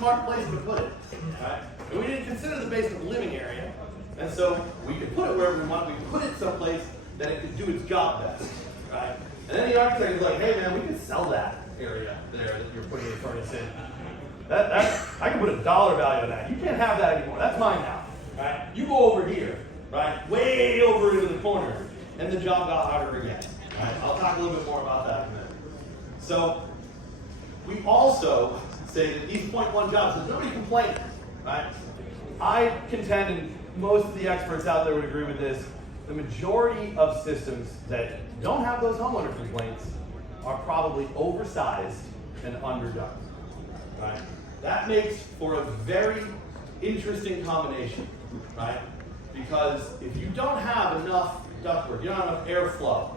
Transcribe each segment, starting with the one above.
smart place to put it. Right? And we didn't consider the basement a living area, and so we could put it wherever we want. We could put it someplace that it could do its job best. Right? And then the architect is like, hey man, we can sell that area there that you're putting your furnace in. I can put $1 value on that. You can't have that anymore. That's mine now. Right? You go over here, right? Way over into the corner, and the job got harder again. Right? I'll talk a little bit more about that in a minute. So we also say that these 0.1 jobs, there's nobody complaining. Right? I contend, and most of the experts out there would agree with this, the majority of systems that don't have those homeowner complaints are probably oversized and underducted. Right? That makes for a very interesting combination, right? Because if you don't have enough ductwork, you don't have enough airflow,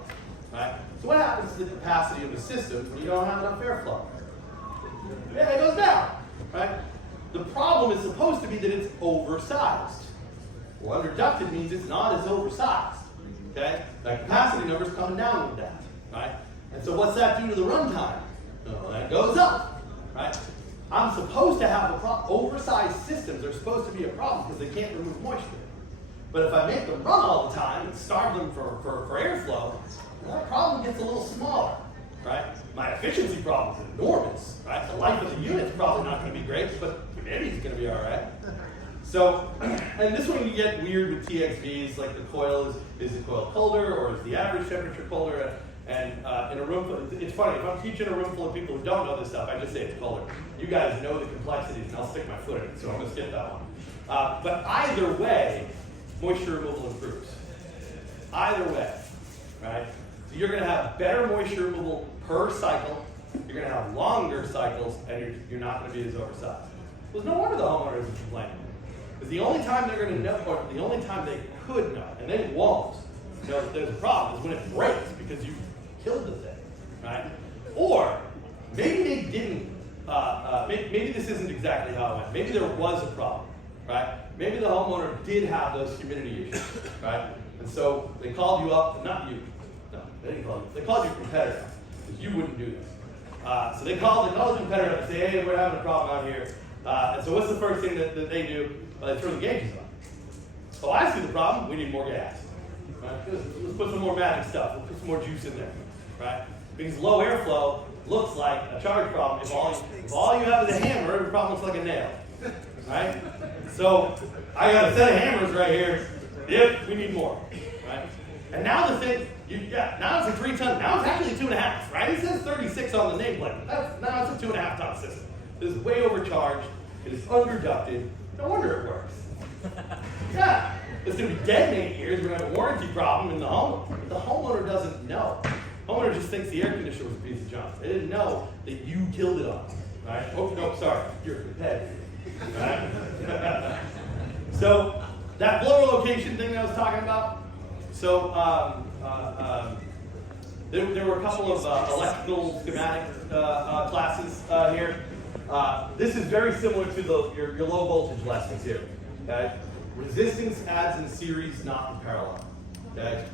right? So what happens to the capacity of the system when you don't have enough airflow? Yeah, it goes down, right? The problem is supposed to be that it's oversized. Well, underducted means it's not as oversized, okay? That capacity number is coming down with that, right? And so what's that do to the runtime? Well, that goes up, right? I'm supposed to have a problem. Oversized systems are supposed to be a problem because they can't remove moisture. But if I make them run all the time and starve them for airflow, well, that problem gets a little smaller, right? My efficiency problem is enormous, right? The life of the unit's probably not going to be great, but maybe it's going to be all right. So, and this one you get weird with TXVs, like the coil is the coil colder or is the average temperature colder? And in a room full, it's funny, if I'm teaching a room full of people who don't know this stuff, I just say it's colder. You guys know the complexities, and I'll stick my foot in it, so I'm going to skip that one. But either way, moisture removal improves. Either way, right? So you're going to have better moisture removal per cycle, you're going to have longer cycles, and you're not going to be as oversized. Well, no wonder the homeowners are complaining. Because the only time they're going to know, or the only time they could know, and they won't, know that there's a problem, is when it breaks because you killed the thing, right? Or maybe they didn't, maybe this isn't exactly how it went. Maybe there was a problem, right? Maybe the homeowner did have those humidity issues, right? And so they called you up, not you, no, they didn't call you, they called your competitor, because you wouldn't do this. So they called the competitor up and say, hey, we're having a problem out here. And so what's the first thing that they do? Well, they turn the gauges on. Oh, I see the problem, we need more gas. Right? Let's put some more matic stuff, let's put some more juice in there. Right? Because low airflow looks like a charge problem if all you have is a hammer, every problem looks like a nail. Right? So I got a set of hammers right here if we need more. Right? And now the thing, now it's a 3 ton, now it's actually 2.5, right? It says 36 on the nameplate. Now it's a 2.5 ton system. It is way overcharged, it is underducted, no wonder it works. Yeah. It's going to be dead in 8 years. We're going to have a warranty problem in the home. But the homeowner doesn't know. Homeowner just thinks the air conditioner was a piece of junk. They didn't know that you killed it on. Right? Oh, no, sorry. You're a competitor. Right? So, that blower location thing that I was talking about. So, there were a couple of electrical schematic classes here. This is very similar to your low voltage lessons here. Okay? Resistance adds in series, not in parallel. Okay?